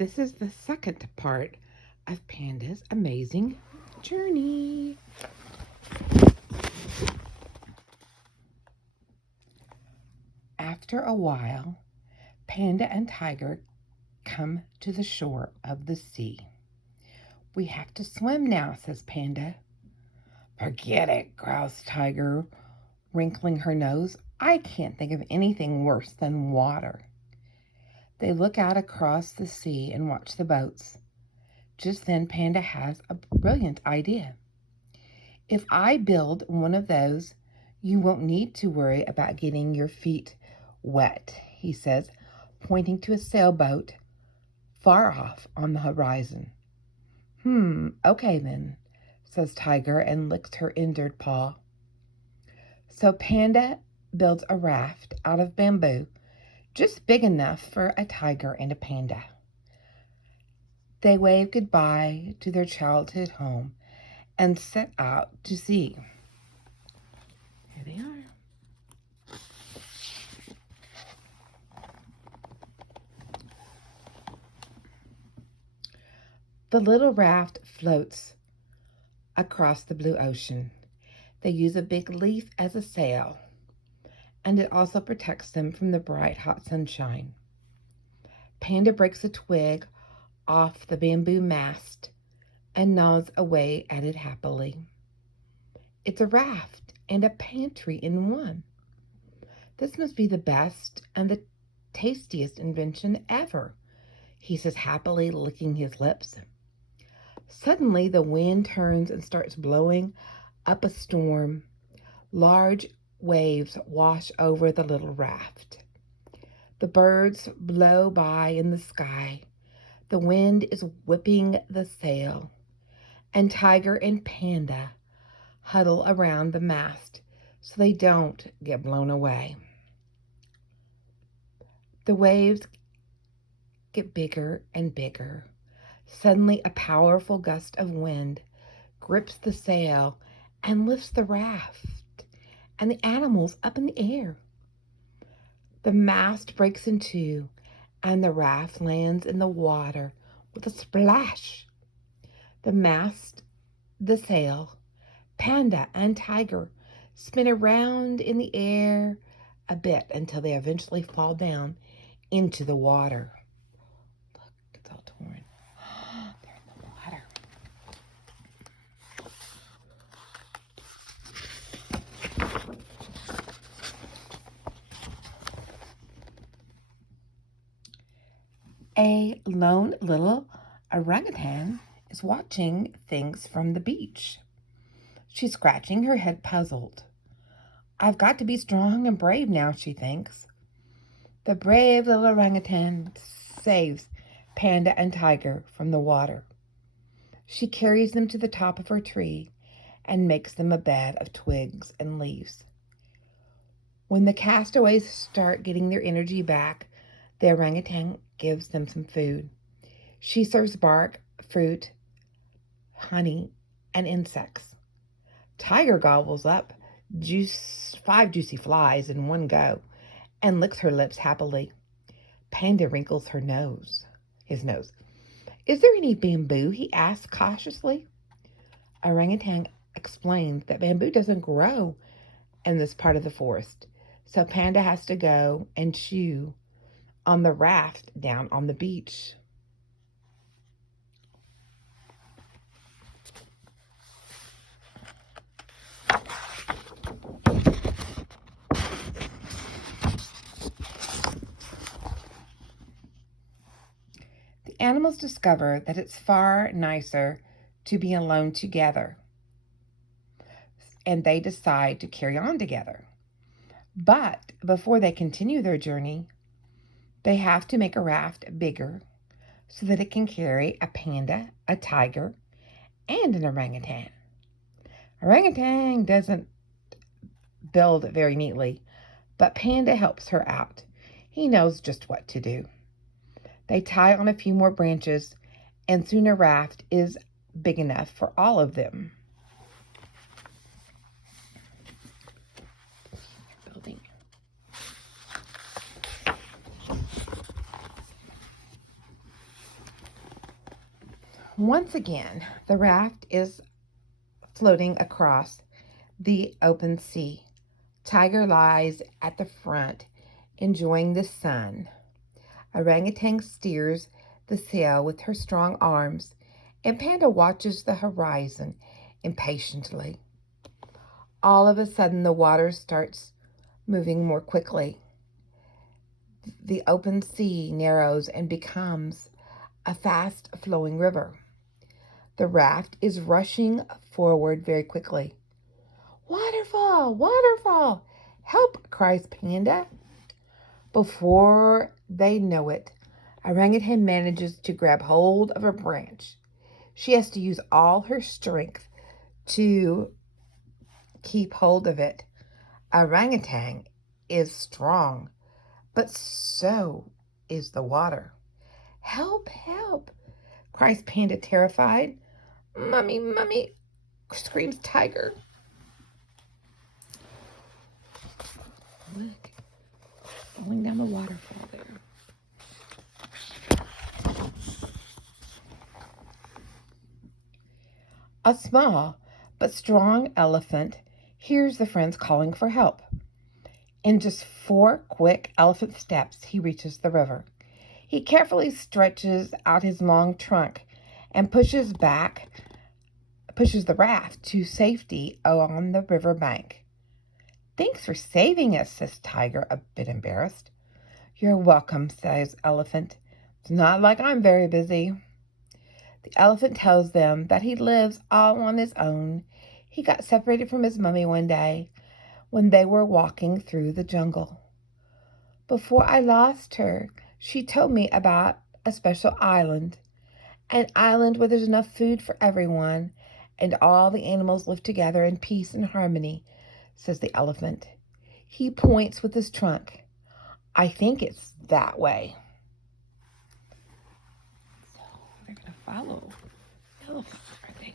This is the second part of Panda's amazing journey. After a while, Panda and Tiger come to the shore of the sea. "We have to swim now," says Panda. "Forget it," growls Tiger, wrinkling her nose. "I can't think of anything worse than water." They look out across the sea and watch the boats. Just then, Panda has a brilliant idea. "If I build one of those, you won't need to worry about getting your feet wet," he says, pointing to a sailboat far off on the horizon. Okay then," says Tiger and licks her injured paw. So Panda builds a raft out of bamboo, just big enough for a tiger and a panda. They wave goodbye to their childhood home and set out to sea. Here they are. The little raft floats across the blue ocean. They use a big leaf as a sail, and it also protects them from the bright, hot sunshine. Panda breaks a twig off the bamboo mast and gnaws away at it happily. It's a raft and a pantry in one. "This must be the best and the tastiest invention ever," he says happily, licking his lips. Suddenly, the wind turns and starts blowing up a storm. Large waves wash over the little raft. The birds blow by in the sky. The wind is whipping the sail, and Tiger and Panda huddle around the mast so they don't get blown away. The waves get bigger and bigger. Suddenly, a powerful gust of wind grips the sail and lifts the raft and the animals up in the air. The mast breaks in two, and the raft lands in the water with a splash. The mast, the sail, Panda, and Tiger spin around in the air a bit until they eventually fall down into the water. Look, it's all torn. They're in the water. A lone little orangutan is watching things from the beach. She's scratching her head, puzzled. "I've got to be strong and brave now," she thinks. The brave little orangutan saves Panda and Tiger from the water. She carries them to the top of her tree and makes them a bed of twigs and leaves. When the castaways start getting their energy back, the orangutan gives them some food. She serves bark, fruit, honey, and insects. Tiger gobbles up 5 juicy flies in one go and licks her lips happily. Panda wrinkles his nose. "Is there any bamboo?" he asks cautiously. Orangutan explains that bamboo doesn't grow in this part of the forest, so Panda has to go and chew on the raft down on the beach. The animals discover that it's far nicer to be alone together, and they decide to carry on together. But before they continue their journey, they have to make a raft bigger so that it can carry a panda, a tiger, and an orangutan. Orangutan doesn't build very neatly, but Panda helps her out. He knows just what to do. They tie on a few more branches, and soon a raft is big enough for all of them. Building. Once again, the raft is floating across the open sea. Tiger lies at the front, enjoying the sun. Orangutan steers the sail with her strong arms, and Panda watches the horizon impatiently. All of a sudden, the water starts moving more quickly. The open sea narrows and becomes a fast-flowing river. The raft is rushing forward very quickly. Waterfall! Waterfall! Help! Cries Panda. Before they know it, Orangutan manages to grab hold of a branch. She has to use all her strength to keep hold of it. Orangutan is strong, but so is the water. Help! Help! Cries Panda, terrified. Mummy! Mummy! Screams Tiger. Look, falling down the waterfall there. A small but strong elephant hears the friends calling for help. In just 4 quick elephant steps, he reaches the river. He carefully stretches out his long trunk and pushes the raft to safety on the river bank. Thanks for saving us, says Tiger, a bit embarrassed. You're welcome, says Elephant. It's not like I'm very busy. The elephant tells them that he lives all on his own. He got separated from his mummy one day when they were walking through the jungle. Before I lost her, she told me about a special island, an island where there's enough food for everyone and all the animals live together in peace and harmony, says the elephant. He points with his trunk. I think it's that way. So they're going to follow elephants, are they?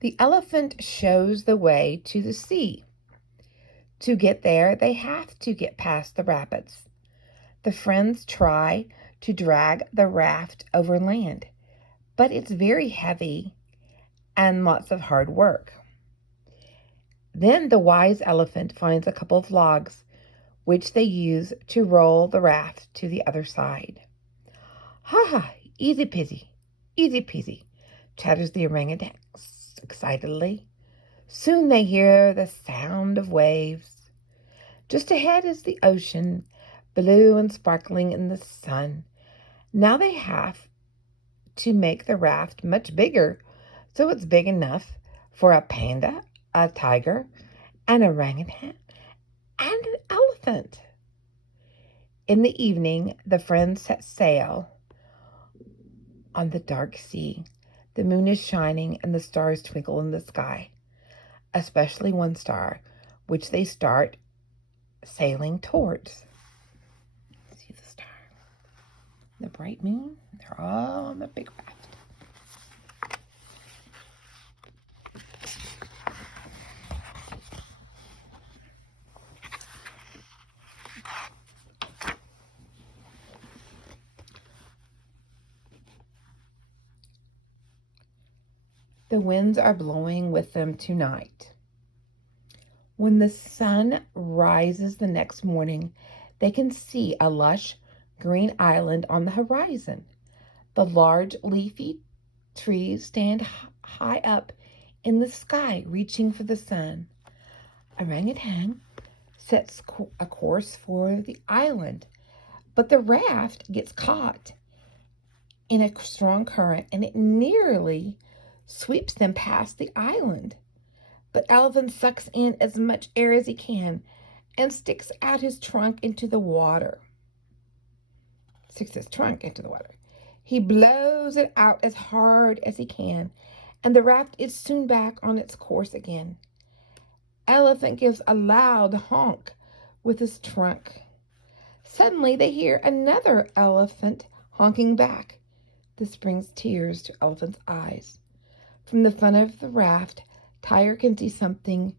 The elephant shows the way to the sea. To get there, they have to get past the rapids. The friends try to drag the raft over land, but it's very heavy and lots of hard work. Then the wise elephant finds a couple of logs, which they use to roll the raft to the other side. Ha ha, easy peasy, chatters the orangutan excitedly. Soon they hear the sound of waves. Just ahead is the ocean, blue and sparkling in the sun. Now they have to make the raft much bigger, so it's big enough for a panda, a tiger, an orangutan, and an elephant. In the evening, the friends set sail on the dark sea. The moon is shining and the stars twinkle in the sky, especially one star, which they start sailing towards. See the star? The bright moon? They're all on the big raft. The winds are blowing with them tonight. When the sun rises the next morning, they can see a lush green island on the horizon. The large leafy trees stand high up in the sky, reaching for the sun. Orangutan sets a course for the island, but the raft gets caught in a strong current and it nearly sweeps them past the island. But Elephant sucks in as much air as he can and sticks his trunk into the water. He blows it out as hard as he can, and the raft is soon back on its course again. Elephant gives a loud honk with his trunk. Suddenly they hear another elephant honking back. This brings tears to Elephant's eyes. From the front of the raft, Tiger can see something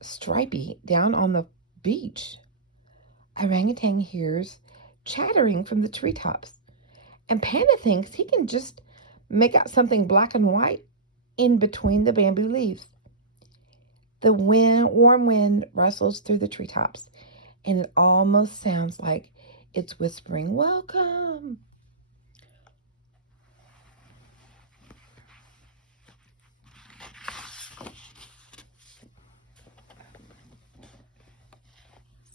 stripy down on the beach. Orangutan hears chattering from the treetops, and Panda thinks he can just make out something black and white in between the bamboo leaves. The warm wind rustles through the treetops, and it almost sounds like it's whispering, "Welcome."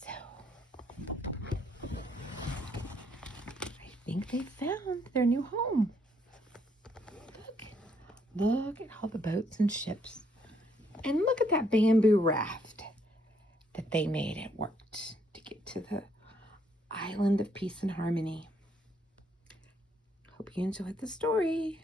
So, I think they found their new home. Look at all the boats and ships. And look at that bamboo raft that they made. It worked to get to the island of peace and harmony. Hope you enjoyed the story.